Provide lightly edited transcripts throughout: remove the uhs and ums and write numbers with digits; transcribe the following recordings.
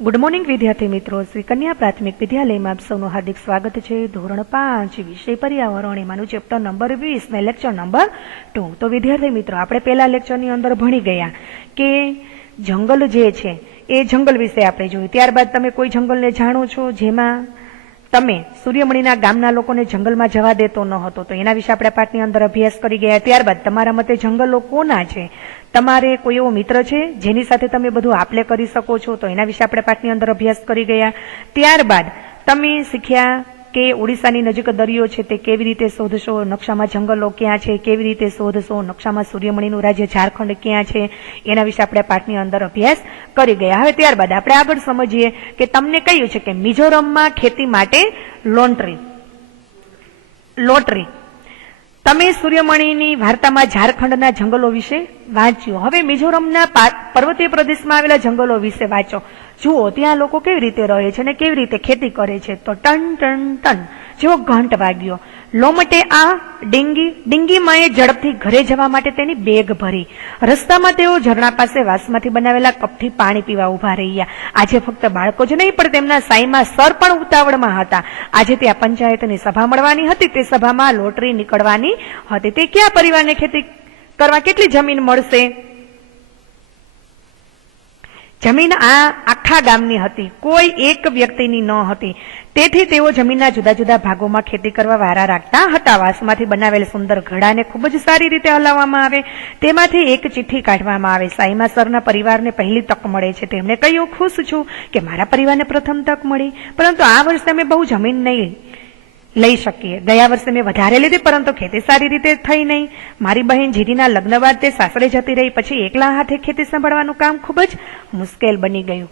Good morning વિદ્યાર્થી મિત્રો, શ્રી કન્યા પ્રાથમિક વિદ્યાલયમાં આપ સૌનું હાર્દિક સ્વાગત છે. ધોરણ 5 વિષય પર્યાવરણ એમાંનું ચેપ્ટર નંબર 20 ને લેક્ચર નંબર 2. તો વિદ્યાર્થી મિત્રો, આપણે પહેલા લેક્ચરની અંદર ભણી ગયા કે જંગલ જે છે એ જંગલ વિશે આપણે જોયું. ત્યારબાદ તમે કોઈ જંગલને જાણો છો જેમાં તમે સૂર્યમણીના ગામના લોકોને જંગલમાં જવા દેતો ન હતો, તો એના વિશે આપણે પાઠની અંદર અભ્યાસ કરી ગયા. ત્યારબાદ તમારા મતે જંગલો કોના છે, તમારે કોઈ એવો મિત્ર છે જેની સાથે તમે બધું આપલે કરી શકો છો, તો એના વિશે આપણે પાઠની અંદર અભ્યાસ કરી ગયા. ત્યારબાદ તમે શીખ્યા કે ઓડિશાની નજીક દરિયો છે તે કેવી રીતે શોધશો, નકશામાં જંગલો ક્યાં છે કેવી રીતે શોધશો, નકશામાં સૂર્યમણીનું રાજ્ય ઝારખંડ ક્યાં છે, એના વિશે આપણે પાઠની અંદર અભ્યાસ કરી ગયા. હવે ત્યારબાદ આપણે આગળ સમજીએ કે તમને કહ્યું છે કે મિઝોરમમાં ખેતી માટે લોટરી તમે સૂર્યમણીની વાર્તામાં ઝારખંડના જંગલો વિશે વાંચ્યું. હવે મિઝોરમના પર્વતીય પ્રદેશમાં આવેલા જંગલો વિશે વાંચો. જુઓ ત્યાં લોકો કેવી રીતે રહે છે અને કેવી રીતે ખેતી કરે છે. તો ટન ટન ટન જેવો ઘંટ વાગ્યો. લોમટે આ ડીંગીમાં એ ઝડપથી ઘરે જવા માટે તેની બેગ ભરી. રસ્તામાં તેઓ ઝરણા પાસે વાંસમાંથી બનાવેલા કપથી પાણી પીવા ઉભા રહ્યા. આજે ફક્ત બાળકો જ નહીં પણ તેમના સાઈમાં સર પણ ઉતાવળમાં હતા. આજે ત્યાં પંચાયતની સભા મળવાની હતી. તે સભામાં લોટરી નીકળવાની હતી. તે કયા પરિવારને ખેતી કરવા કેટલી જમીન મળશે? જમીન આ આખા ગામની હતી, કોઈ એક વ્યક્તિની ન હતી. તેથી તેઓ જમીનના જુદા જુદા ભાગોમાં ખેતી કરવા વારા રાખતા હતા. વાંસમાંથી બનાવેલ સુંદર ઘડાને ખૂબ જ સારી રીતે હલાવવામાં આવે. તેમાંથી એક ચિઠ્ઠી કાઢવામાં આવે. સાઈમા સરના પરિવારને પહેલી તક મળે છે. તેમણે કહ્યું, ખુશ છું કે મારા પરિવારને પ્રથમ તક મળી, પરંતુ આ વર્ષે અમે બહુ જમીન નહીં લઈ શકીએ. ગયા વર્ષે મેં વધારે લીધી પરંતુ ખેતી સારી રીતે થઈ નહીં. મારી બહેન જીરીના લગ્ન બાદ તે સાસરે જતી રહી. પછી એકલા હાથે ખેતી સંભાળવાનું કામ ખૂબ જ મુશ્કેલ બની ગયું.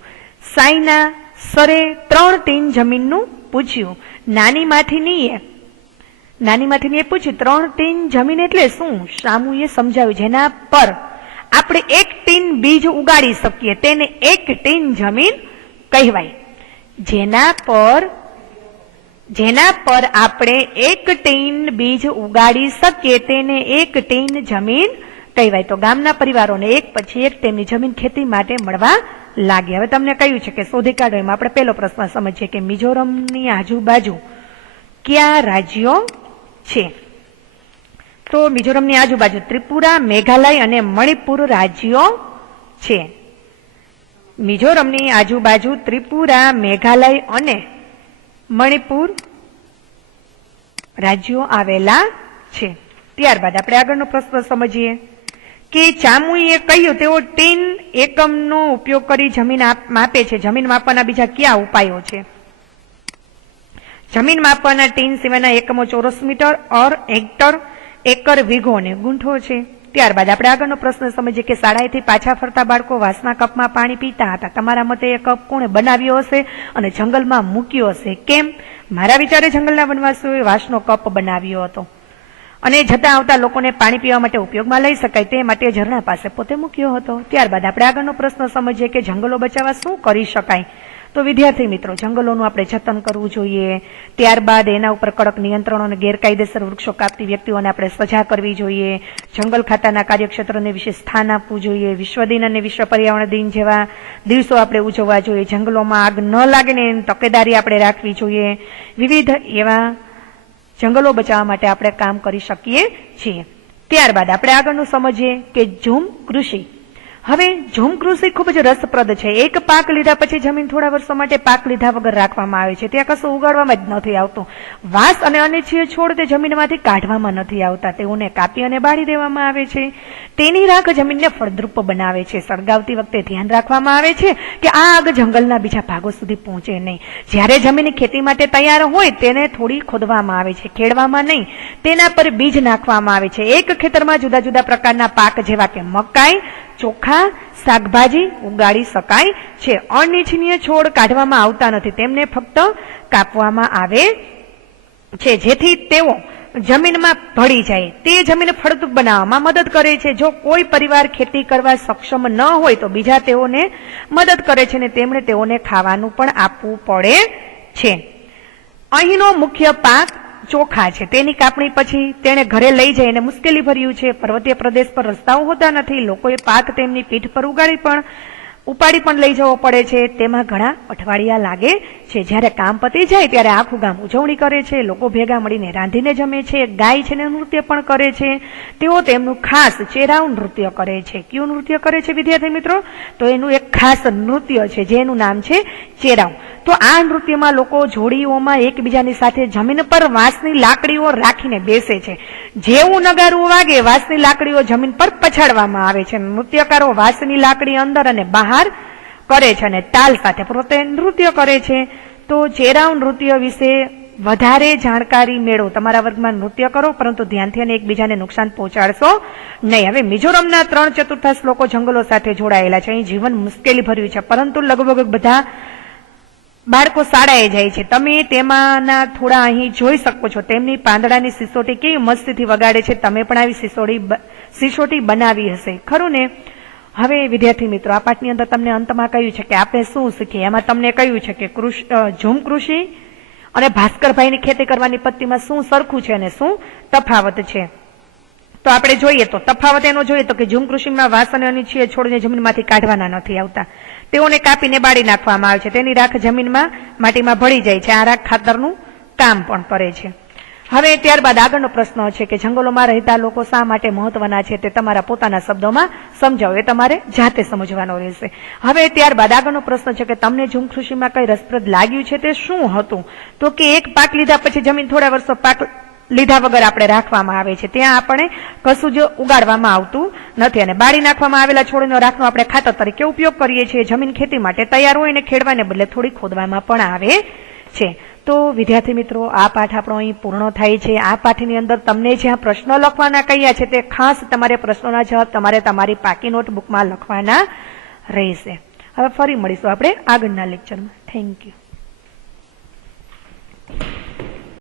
સાઈના સરે 3 ટીન જમીનનું પૂછ્યું. નાની માથીનીએ પૂછ્યું 3 ટીન જમીન એટલે શું? શામુએ સમજાવ્યું, જેના પર આપણે 1 ટીન બીજ ઉગાડી શકીએ તેને 1 ટીન જમીન કહેવાય. જેના પર આપણે 1 ટીન બીજ ઉગાડી શકીએ તેને 1 ટીન જમીન કહેવાય. તો ગામના પરિવારોને એક પછી એક તેમની જમીન ખેતી માટે મળવા લાગી. હવે તમને કહ્યું છે કે શોધી કાઢો. એમાં આપણે પહેલો પ્રશ્ન સમજીએ કે મિઝોરમની આજુબાજુ કયા રાજ્યો છે? તો મિઝોરમની આજુબાજુ ત્રિપુરા, મેઘાલય અને મણિપુર રાજ્યો છે. મિઝોરમની આજુબાજુ ત્રિપુરા, મેઘાલય અને મણિપુર રાજ્યો આવેલા છે. ત્યારબાદ આપણે આગળનો પ્રશ્ન સમજીએ કે ચામુએ કહ્યું તેઓ ટીન એકમનો ઉપયોગ કરી જમીન માપે છે. જમીન માપવાના બીજા કયા ઉપાયો છે? જમીન માપવાના ટીન સિવાયના એકમો ચોરસ મીટર, ઓર હેક્ટર, એકર, વીઘો અને ગુંઠો છે. ત્યારબાદ આપણે આગળનો પ્રશ્ન સમજીએ કે શાળાએથી પાછા ફરતા બાળકો વાંસના કપમાં પાણી પીતા હતા. તમારા મતે એ કપ કોણે બનાવ્યો હશે અને જંગલમાં મૂક્યો હશે? કેમ? મારા વિચારે જંગલના વનવાસીઓએ વાંસનો કપ બનાવ્યો હતો અને જતા આવતા લોકોને પાણી પીવા માટે ઉપયોગમાં લઈ શકાય તે માટે ઝરણા પાસે પોતે મૂક્યો હતો. ત્યારબાદ આપણે આગળનો પ્રશ્ન સમજીએ કે જંગલો બચાવવા શું કરી શકાય? તો વિદ્યાર્થી મિત્રો, જંગલોનું આપણે જતન કરવું જોઈએ. ત્યારબાદ એના ઉપર કડક નિયંત્રણો અને ગેરકાયદેસર વૃક્ષો કાપતી વ્યક્તિઓને આપણે સજા કરવી જોઈએ. જંગલ ખાતાના કાર્યક્ષેત્રને વિશે સ્થાન આપવું જોઈએ. વિશ્વ દિન અને વિશ્વ પર્યાવરણ દિન જેવા દિવસો આપણે ઉજવવા જોઈએ. જંગલોમાં આગ ન લાગે ને એની તકેદારી આપણે રાખવી જોઈએ. વિવિધ એવા જંગલો બચાવવા માટે આપણે કામ કરી શકીએ છીએ. ત્યારબાદ આપણે આગળનું સમજીએ કે ઝૂમ કૃષિ. હવે ઝૂમ કૃષિ ખૂબ જ રસપ્રદ છે. એક પાક લીધા પછી જમીન થોડા વર્ષો માટે પાક લીધા વગર રાખવામાં આવે છે. ત્યાં કશું ઉગાડવામાં જ નથી આવતું. વાંસ અને અનિચ્છનીય છોડ તે જમીનમાંથી કાઢવામાં નથી આવતા. તેઓને કાપી અને બાળી દેવામાં આવે છે. તેની રાખ જમીનને ફળદ્રુપ બનાવે છે. સળગાવતી વખતે ધ્યાન રાખવામાં આવે છે કે આ આગ જંગલના બીજા ભાગો સુધી પહોંચે નહીં. જ્યારે જમીન ખેતી માટે તૈયાર હોય તેને થોડી ખોદવામાં આવે છે, ખેડવામાં નહીં. તેના પર બીજ નાખવામાં આવે છે. એક ખેતરમાં જુદા જુદા પ્રકારના પાક જેવા કે મકાઈ, ચોખા, શાકભાજી ઉગાડી શકાય છે. અનિચ્છનીય છોડ કાઢવામાં આવતા નથી, તેમને ફક્ત કાપવામાં આવે છે જેથી તેઓ જમીનમાં ભળી જાય. તે જમીન ફળદ્રુપ બનાવવામાં મદદ કરે છે. જો કોઈ પરિવાર ખેતી કરવા સક્ષમ ન હોય તો બીજા તેઓને મદદ કરે છે અને તેમણે તેઓને ખાવાનું પણ આપવું પડે છે. અહીંનો મુખ્ય પાક ચોખા છે. તેની કાપણી પછી તેને ઘરે લઈ જઈને મુશ્કેલી ભર્યું છે. પર્વતીય પ્રદેશ પર રસ્તાઓ હોતા નથી. લોકોએ પાક તેમની પીઠ પર ઉગાડી પણ ઉપાડી પણ લઈ જવો પડે છે, તેમાં ઘણા અઠવાડિયા લાગે છે. જ્યારે કામ પતી જાય ત્યારે આખું ગામ ઉજવણી કરે છે, લોકો ભેગા મળીને રાંધીને જમે છે, ગાય છે ને નૃત્ય પણ કરે છે. તેઓ તેમનું ખાસ ચેરાવ નૃત્ય કરે છે. કયું નૃત્ય કરે છે વિદ્યાર્થી મિત્રો? તો એનું એક ખાસ નૃત્ય છે જેનું નામ છે ચેરાવ. તો આ નૃત્યમાં લોકો જોડીઓમાં એકબીજાની સાથે જમીન પર વાંસની લાકડીઓ રાખીને બેસે છે. જેવું નગારું વાગે વાંસની લાકડીઓ જમીન પર પછાડવામાં આવે છે. નૃત્યકારો વાંસની લાકડી અંદર અને બહાર કરે છે અને તાલ સાથે પોતે નૃત્ય કરે છે. તો ચેરાવ નૃત્ય વિશે વધારે જાણકારી મેળવો. તમારા વર્ગમાં નૃત્ય કરો, પરંતુ ધ્યાનથી અને એકબીજાને નુકસાન પહોંચાડશો નહીં. હવે મિઝોરમના 3/4 લોકો જંગલો સાથે જોડાયેલા છે. અહીં જીવન મુશ્કેલી ભર્યું છે, પરંતુ લગભગ બધા બાળકો શાળાએ જાય છે. તમે તેમાંના થોડા અહીં જોઈ શકો છો. તેમની પાંદડાની સિસોટી કેવી મસ્તીથી વગાડે છે. તમે પણ આવી સિસોટી બનાવી હશે, ખરું ને? હવે વિદ્યાર્થી મિત્રો, આ પાઠની અંદર તમને અંતમાં કહ્યું છે કે આપણે શું શીખીએ. એમાં તમને કહ્યું છે કે ઝૂમ કૃષિ અને ભાસ્કરભાઈની ખેતી કરવાની પદ્ધતિમાં શું સરખું છે અને શું તફાવત છે. તો આપણે જોઈએ તો તફાવત એનો જોઈએ તો કે ઝૂમ કૃષિમાં વાંસ અને અનિચ્છનીય છોડને જમીનમાંથી કાઢવાના નથી આવતા. તેઓને કાપીને બાળી નાખવામાં આવે છે. તેની રાખ જમીનમાં માટીમાં ભળી જાય છે. આ રાખ ખાતરનું કામ પણ કરે છે. હવે ત્યારબાદ આગળનો પ્રશ્ન છે કે જંગલોમાં રહેતા લોકો શા માટે મહત્વના છે તે તમારા પોતાના શબ્દોમાં સમજાવો. એ તમારે જાતે સમજવાનો રહેશે. હવે ત્યારબાદ આગળનો પ્રશ્ન છે કે તમને ઝૂમ કૃષિમાં કઈ રસપ્રદ લાગ્યું છે તે શું હતું? તો કે એક પાક લીધા પછી જમીન થોડા વર્ષો પાક લીધા વગર આપણે રાખવામાં આવે છે. ત્યાં આપણે કશું જ ઉગાડવામાં આવતું નથી અને બાળી નાખવામાં આવેલા છોડનો રાખનો આપણે ખાતર તરીકે ઉપયોગ કરીએ છીએ. જમીન ખેતી માટે તૈયાર હોય અને ખેડવાને બદલે થોડી ખોદવામાં પણ આવે છે. તો વિદ્યાર્થી મિત્રો, આ પાઠ આપણો અહીં પૂર્ણ થાય છે. આ પાઠની અંદર તમને જ્યાં પ્રશ્નો લખવાના કહ્યા છે તે ખાસ તમારે પ્રશ્નોના જવાબ તમારે તમારી પાકી નોટબુકમાં લખવાના રહેશે. હવે ફરી મળીશું આપણે આગળના લેક્ચરમાં. Thank you.